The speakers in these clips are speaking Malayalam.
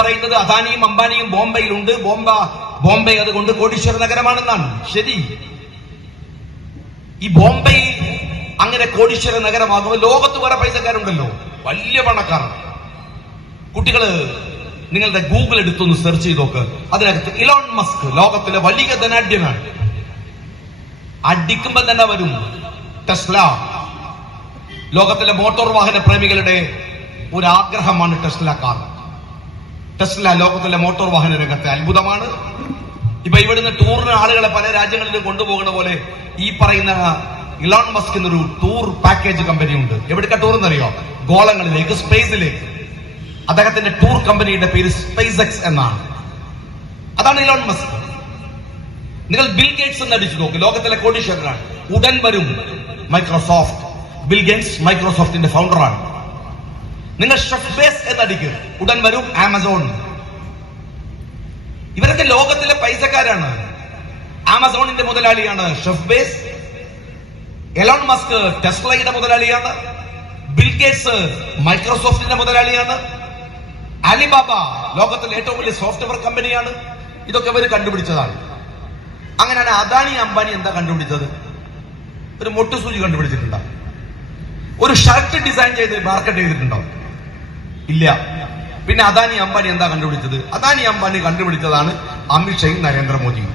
പറയുന്നത് അദാനിയും അംബാനിയും ബോംബെയിലുണ്ട്. ബോംബ ബോംബെ അതുകൊണ്ട് കോടീശ്വര നഗരമാണെന്നാണ്. ശരി. ഈ ബോംബെ അങ്ങനെ കോടീശ്വര നഗരമാകുമ്പോൾ ലോകത്ത് വേറെ പൈസക്കാരുണ്ടല്ലോ. വലിയ പണക്കാർ. കുട്ടികൾ നിങ്ങളുടെ ഗൂഗിൾ എടുത്തൊന്ന് സെർച്ച് ചെയ്ത് നോക്ക് അതിനകത്ത് ഇലോൺ മസ്ക് ലോകത്തിലെ വലിയ ധനാഢ്യനാണ്. അടിക്കുമ്പോൾ തന്നെ വരും. ടെസ്ല. ലോകത്തിലെ മോട്ടോർ വാഹന പ്രേമികളുടെ ഒരു ആഗ്രഹമാണ് ടെസ്ല കാർ ടെസ്ല ലോകത്തിലെ മോട്ടോർ വാഹന രംഗത്തെ അത്ഭുതമാണ്. ഇപ്പൊ ഇവിടുന്ന് ടൂറിന് ആളുകളെ പല രാജ്യങ്ങളിലും കൊണ്ടുപോകുന്ന പോലെ ഈ പറയുന്ന ഇലോൺ മസ്ക് എന്നൊരു ടൂർ പാക്കേജ് കമ്പനി ഉണ്ട്. എവിടേക്കാ ടൂർ എന്നറിയോ? ഗോളങ്ങളിലേക്ക് സ്പേസിലേക്ക്. അദ്ദേഹത്തിന്റെ ടൂർ കമ്പനിയുടെ പേര് സ്പേസ് എക്സ് എന്നാണ്. അതാണ് ഇലോൺ മസ്ക്. നിങ്ങൾ ബിൽ ഗേറ്റ്സ് എന്ന് അടിച്ചു നോക്ക്. ലോകത്തിലെ കോടീശ്വരനാണ്. ഉടൻ വരും മൈക്രോസോഫ്റ്റ്. ബിൽ ഗേറ്റ്സ് മൈക്രോസോഫ്റ്റിന്റെ ഫൗണ്ടറാണ് നിങ്ങൾ ഷെഫ്ബേസ് എന്നടിക്കുക ഉടൻ വരും ആമസോൺ ഇവരൊക്കെ ലോകത്തിലെ പൈസക്കാരാണ്. ആമസോണിന്റെ മുതലാളിയാണ് ഷെഫ്ബേസ് എലോൺ മസ്ക് ടെസ്ലയുടെ മുതലാളിയാണ്. ബിൽഗേറ്റ്സ് മൈക്രോസോഫ്റ്റിന്റെ മുതലാളിയാണ്. അലിബാബ ലോകത്തിലെ ഏറ്റവും വലിയ സോഫ്റ്റ്വെയർ കമ്പനിയാണ് ഇതൊക്കെ ഇവർ കണ്ടുപിടിച്ചതാണ്. അങ്ങനെയാണ് അദാനി അംബാനി എന്താ കണ്ടുപിടിച്ചത്? ഒരു മൊട്ടുസൂചി കണ്ടുപിടിച്ചിട്ടുണ്ടോ? ഒരു ഷർട്ട് ഡിസൈൻ ചെയ്ത് മാർക്കറ്റ് ചെയ്തിട്ടുണ്ടോ? ഇല്ല. പിന്നെ അദാനി അംബാനി എന്താ കണ്ടുപിടിച്ചത്? അദാനി അംബാനി കണ്ടുപിടിച്ചതാണ് അമിത്ഷയും നരേന്ദ്രമോദിയും.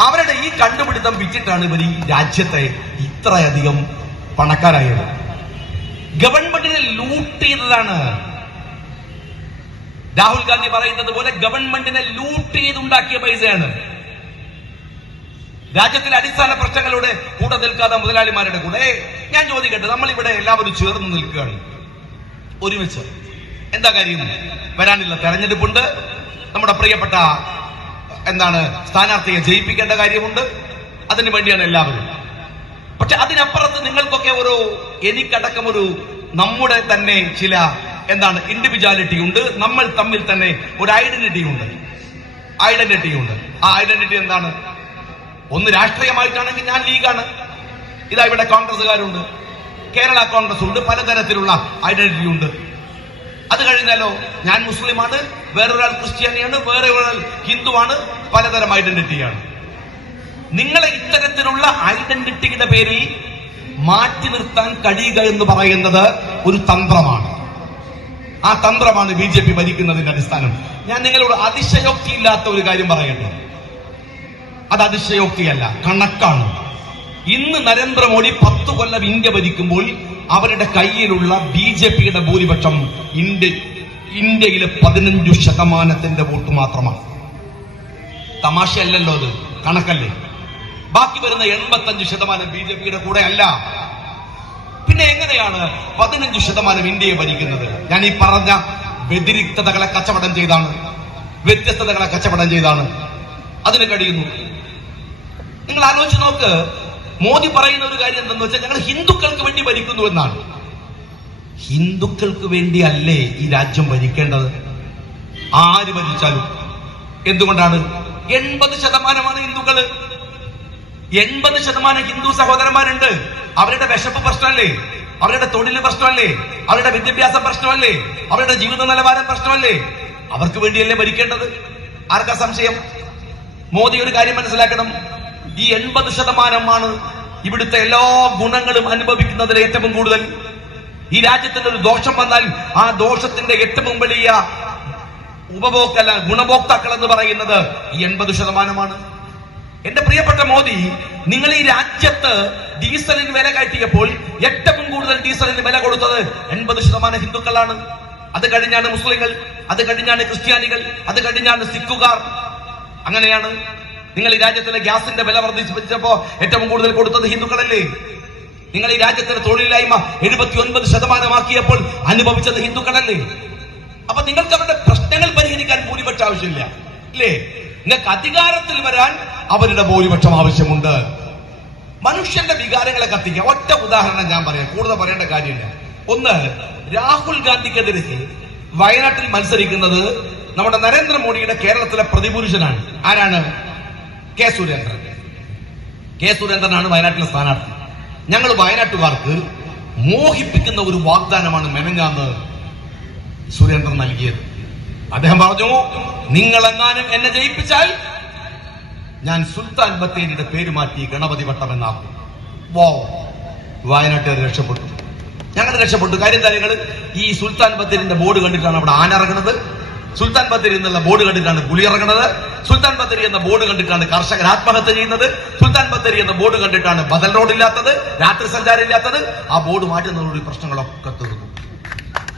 അവരുടെ ഈ കണ്ടുപിടുത്തം വിറ്റിട്ടാണ് ഇവർ ഈ രാജ്യത്തെ ഇത്രയധികം പണക്കാരായത്. ഗവൺമെന്റിനെ ലൂട്ട് ചെയ്തതാണ്. രാഹുൽ ഗാന്ധി പറയുന്നത് പോലെ ഗവൺമെന്റിനെ ലൂട്ട് ചെയ്തുണ്ടാക്കിയ പൈസയാണ്. രാജ്യത്തിലെ അടിസ്ഥാന പ്രശ്നങ്ങളുടെ കൂടെ മുതലാളിമാരുടെ കൂടെ. ഞാൻ ചോദിക്കട്ടെ നമ്മളിവിടെ എല്ലാവരും ചേർന്ന് നിൽക്കുകയാണ്. ഒരുമിച്ച്. എന്താ കാര്യം? വരാനില്ല. തെരഞ്ഞെടുപ്പുണ്ട്. നമ്മുടെ പ്രിയപ്പെട്ട എന്താണ് സ്ഥാനാർത്ഥിയെ ജയിപ്പിക്കേണ്ട കാര്യമുണ്ട്. അതിനു വേണ്ടിയാണ് എല്ലാവരും. പക്ഷെ അതിനപ്പുറത്ത് നിങ്ങൾക്കൊക്കെ ഒരു എനിക്കടക്കം ഒരു നമ്മുടെ തന്നെ ചില എന്താണ് ഇൻഡിവിജ്വാലിറ്റി ഉണ്ട്. നമ്മൾ തമ്മിൽ തന്നെ ഒരു ഐഡന്റിറ്റി ഉണ്ട്. ഐഡന്റിറ്റി ഉണ്ട്. ആ ഐഡന്റിറ്റി എന്താണ്? ഒന്ന് രാഷ്ട്രീയമായിട്ടാണെങ്കിൽ ഞാൻ ലീഗാണ്. ഇതാ ഇവിടെ കോൺഗ്രസ്സുകാരുണ്ട്. കേരള കോൺഗ്രസ് ഉണ്ട് പലതരത്തിലുള്ള ഐഡന്റിറ്റി ഉണ്ട്. അത് കഴിഞ്ഞാലോ ഞാൻ മുസ്ലിമാണ് വേറൊരാൾ ക്രിസ്ത്യാനിയാണ് വേറെ ഒരാൾ ഹിന്ദുവാണ് പലതരം ഐഡന്റിറ്റിയാണ് നിങ്ങളെ ഇത്തരത്തിലുള്ള ഐഡന്റിറ്റിയുടെ പേരിൽ മാറ്റി നിർത്താൻ കഴിയുക എന്ന് പറയുന്നത് ഒരു തന്ത്രമാണ്. ആ തന്ത്രമാണ് ബി ജെ പി ഭരിക്കുന്നതിന്റെ അടിസ്ഥാനം. ഞാൻ നിങ്ങളോട് അതിശയോക്തി ഇല്ലാത്ത ഒരു കാര്യം പറയട്ടെ. അത് അതിശയോക്തിയല്ല കണക്കാണ്. ഇന്ന് നരേന്ദ്രമോദി പത്ത് കൊല്ലം ഇന്ത്യ ഭരിക്കുമ്പോൾ അവരുടെ കയ്യിലുള്ള ബി ജെ പിയുടെ ഭൂരിപക്ഷം ഇന്ത്യ ഇന്ത്യയിലെ പതിനഞ്ചു ശതമാനത്തിന്റെ വോട്ട് മാത്രമാണ്. തമാശയല്ലല്ലോ അത് കണക്കല്ലേ? ബാക്കി വരുന്ന എൺപത്തഞ്ച് ശതമാനം ബി ജെ പിയുടെ കൂടെ അല്ല. പിന്നെ എങ്ങനെയാണ് പതിനഞ്ച് ശതമാനം ഇന്ത്യയെ ഭരിക്കുന്നത്? ഞാൻ ഈ പറഞ്ഞ വ്യതിരിക്തതകളെ കച്ചവടം ചെയ്താണ് വ്യത്യസ്തതകളെ കച്ചവടം ചെയ്താണ്. അതിന് കഴിയുന്നു. നിങ്ങൾ ആലോചിച്ച് നോക്ക് മോദി പറയുന്ന ഒരു കാര്യം എന്തെന്ന് വെച്ചാൽ ഞങ്ങൾ ഹിന്ദുക്കൾക്ക് വേണ്ടി ഭരിക്കുന്നു എന്നാണ്. ഹിന്ദുക്കൾക്ക് വേണ്ടി അല്ലേ ഈ രാജ്യം ഭരിക്കേണ്ടത്? ആര് ഭരിച്ചാലും. എന്തുകൊണ്ടാണ്? എൺപത് ശതമാനമാണ് ഹിന്ദുക്കൾ എൺപത് ശതമാനം ഹിന്ദു സഹോദരന്മാരുണ്ട്. അവരുടെ വിശപ്പ് പ്രശ്നമല്ലേ? അവരുടെ തൊഴിൽ പ്രശ്നമല്ലേ? അവരുടെ വിദ്യാഭ്യാസ പ്രശ്നമല്ലേ? അവരുടെ ജീവിത നിലവാരം പ്രശ്നമല്ലേ? അവർക്ക് വേണ്ടിയല്ലേ ഭരിക്കേണ്ടത്? ആർക്കാ സംശയം? മോദി ഒരു കാര്യം മനസ്സിലാക്കണം. ഈ എൺപത് ശതമാനമാണ് ഇവിടുത്തെ എല്ലാ ഗുണങ്ങളും അനുഭവിക്കുന്നതിൽ ഏറ്റവും കൂടുതൽ ഈ രാജ്യത്തിന് ഒരു ദോഷം വന്നാൽ ആ ദോഷത്തിന്റെ ഏറ്റവും വലിയ ഉപഭോക്തല്ല ഗുണഭോക്താക്കൾ എന്ന് പറയുന്നത് ഈ എൺപത് ശതമാനമാണ്. എന്റെ പ്രിയപ്പെട്ട മോദി നിങ്ങൾ ഈ രാജ്യത്ത് ഡീസലിന് വില കയറ്റിയപ്പോൾ ഏറ്റവും കൂടുതൽ ഡീസലിന് വില കൊടുത്തത് എൺപത് ശതമാനം ഹിന്ദുക്കളാണ്. അത് കഴിഞ്ഞാണ് മുസ്ലിങ്ങൾ അത് കഴിഞ്ഞാണ് ക്രിസ്ത്യാനികൾ അത് കഴിഞ്ഞാണ് സിഖുകാർ. അങ്ങനെയാണ് നിങ്ങൾ ഈ രാജ്യത്തിലെ ഗ്യാസിന്റെ വില വർദ്ധിപ്പിച്ചപ്പോ ഏറ്റവും കൂടുതൽ കൊടുത്തത് ഹിന്ദുക്കളല്ലേ? നിങ്ങൾ ഈ രാജ്യത്തിന് തൊഴിലില്ലായ്മ എഴുപത്തി ഒൻപത് ശതമാനമാക്കിയപ്പോൾ അനുഭവിച്ചത് ഹിന്ദുക്കളല്ലേ? അപ്പൊ നിങ്ങൾക്ക് അവരുടെ പ്രശ്നങ്ങൾ പരിഹരിക്കാൻ ഭൂരിപക്ഷം ആവശ്യമില്ല ഇല്ലേ നിങ്ങൾക്ക് അധികാരത്തിൽ വരാൻ അവരുടെ ഭൂരിപക്ഷം ആവശ്യമുണ്ട്. മനുഷ്യന്റെ വികാരങ്ങളെ കത്തിക്കുക ഒറ്റ ഉദാഹരണം ഞാൻ പറയാം. കൂടുതൽ പറയേണ്ട കാര്യമില്ല. ഒന്ന് രാഹുൽ ഗാന്ധിക്കെതിരെ വയനാട്ടിൽ മത്സരിക്കുന്നത് നമ്മുടെ നരേന്ദ്രമോദിയുടെ കേരളത്തിലെ പ്രതിപുരുഷനാണ്. ആരാണ്? കെ സുരേന്ദ്രൻ. കെ സുരേന്ദ്രനാണ് വയനാട്ടിലെ സ്ഥാനാർത്ഥി. ഞങ്ങൾ വയനാട്ടുകാർക്ക് മോഹിപ്പിക്കുന്ന ഒരു വാഗ്ദാനമാണ് മെനഞ്ഞാന്ന് സുരേന്ദ്രൻ നൽകിയത്. അദ്ദേഹം പറഞ്ഞു നിങ്ങളെങ്ങാനും എന്നെ ജയിപ്പിച്ചാൽ ഞാൻ സുൽത്താൻ ബത്തേരിയുടെ പേര് മാറ്റി ഗണപതി വട്ടം എന്നാക്കും. വോ. വയനാട്ടുകാർ രക്ഷപ്പെട്ടു. ഞങ്ങൾ രക്ഷപ്പെട്ടു. കാര്യം താരങ്ങൾ ഈ സുൽത്താൻ ബത്തേരിന്റെ ബോർഡ് കണ്ടിട്ടാണ് അവിടെ ആന ഇറങ്ങുന്നത്. സുൽത്താൻ ബത്തേരി എന്നുള്ള ബോർഡ് കണ്ടിട്ടാണ് പുലി ഇറങ്ങുന്നത്. സുൽത്താൻ ബത്തേരി എന്ന ബോർഡ് കണ്ടിട്ടാണ് കർഷകർ ആത്മഹത്യ ചെയ്യുന്നത്. സുൽത്താൻ ബത്തേരി എന്ന ബോർഡ് കണ്ടിട്ടാണ് ബദൽ റോഡ് ഇല്ലാത്തത് രാത്രി സഞ്ചാരം ഇല്ലാത്തത്. ആ ബോർഡ് മാറ്റുന്നതോടുകൂടി പ്രശ്നങ്ങളൊക്കെ തീർന്നു.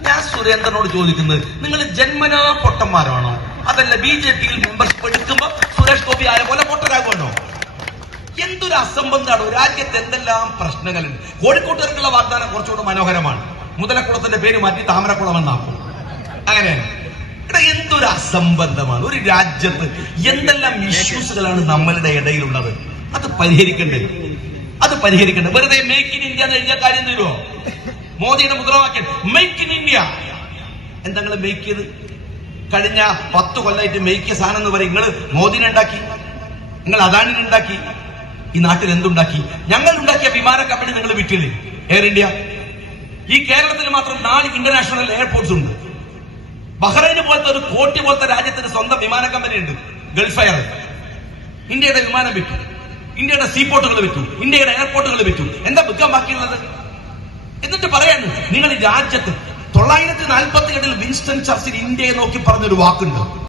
ഞാൻ സുരേന്ദ്രനോട് ചോദിക്കുന്നത് നിങ്ങൾ ജന്മനാ പൊട്ടന്മാരാണോ? അതല്ല ബി ജെ പിയിൽ മെമ്പർഷിപ്പ് എടുക്കുമ്പോ സുരേഷ് ഗോപി ആയ പോലെ പൊട്ടരാകുവാണോ? എന്തൊരു അസംബന്ധമാണ് രാജ്യത്ത് എന്തെല്ലാം പ്രശ്നങ്ങളുണ്ട് കോഴിക്കോട്ടുകാർക്കുള്ള വാഗ്ദാനം കുറച്ചുകൂടെ മനോഹരമാണ്. മുതലക്കുളത്തിന്റെ പേര് മാറ്റി താമരക്കുളം എന്നാക്കും. അങ്ങനെയാണ്. അസംബന്ധമാണ്. ഒരു രാജ്യത്ത് എന്തെല്ലാം ഇഷ്യൂസുകളാണ് നമ്മളുടെ ഇടയിലുള്ളത്? അത് പരിഹരിക്കേണ്ടത് അത് പരിഹരിക്കണ്ടേ വെറുതെ മേക്ക് ഇൻ ഇന്ത്യ എന്ന് എഴുതിയ കാര്യം തരുമോ മോദിയുടെ മുദ്രാവാക്യം മേക്ക് ഇൻ ഇന്ത്യ എന്താ നിങ്ങൾ മേക്ക് ചെയ്ത്? കഴിഞ്ഞ പത്ത് കൊല്ലമായിട്ട് മേക്ക് സാധനം എന്ന് പറയും. നിങ്ങൾ മോദിനെ ഉണ്ടാക്കി. നിങ്ങൾ അദാനിനെ ഉണ്ടാക്കി. ഈ നാട്ടിൽ എന്തുണ്ടാക്കി? ഞങ്ങൾ ഉണ്ടാക്കിയ വിമാന കമ്പനി നിങ്ങൾ വിറ്റില്ലേ? എയർ ഇന്ത്യ ഈ കേരളത്തിൽ മാത്രം നാല് ഇന്റർനാഷണൽ എയർപോർട്ട്സ് ഉണ്ട്. ബഹ്റൈന് പോലത്തെ ഒരു കോട്ടി പോലത്തെ രാജ്യത്തിന് സ്വന്തം വിമാന കമ്പനി ഉണ്ട്. ഗൾഫ് എയർ ഇന്ത്യയുടെ വിമാനം വിറ്റു. ഇന്ത്യയുടെ സീപോർട്ടുകൾ വിറ്റു. ഇന്ത്യയുടെ എയർപോർട്ടുകൾ വിറ്റു. എന്താ വിൽക്കാൻ ബാക്കിയുള്ളത്? എന്നിട്ട് പറയാണ് നിങ്ങൾ ഈ രാജ്യത്ത് തൊള്ളായിരത്തി നാൽപ്പത്തി എട്ടിൽ വിൻസ്റ്റൺ ചർച്ചിൽ ഇന്ത്യയെ നോക്കി പറഞ്ഞൊരു വാക്കുണ്ട്.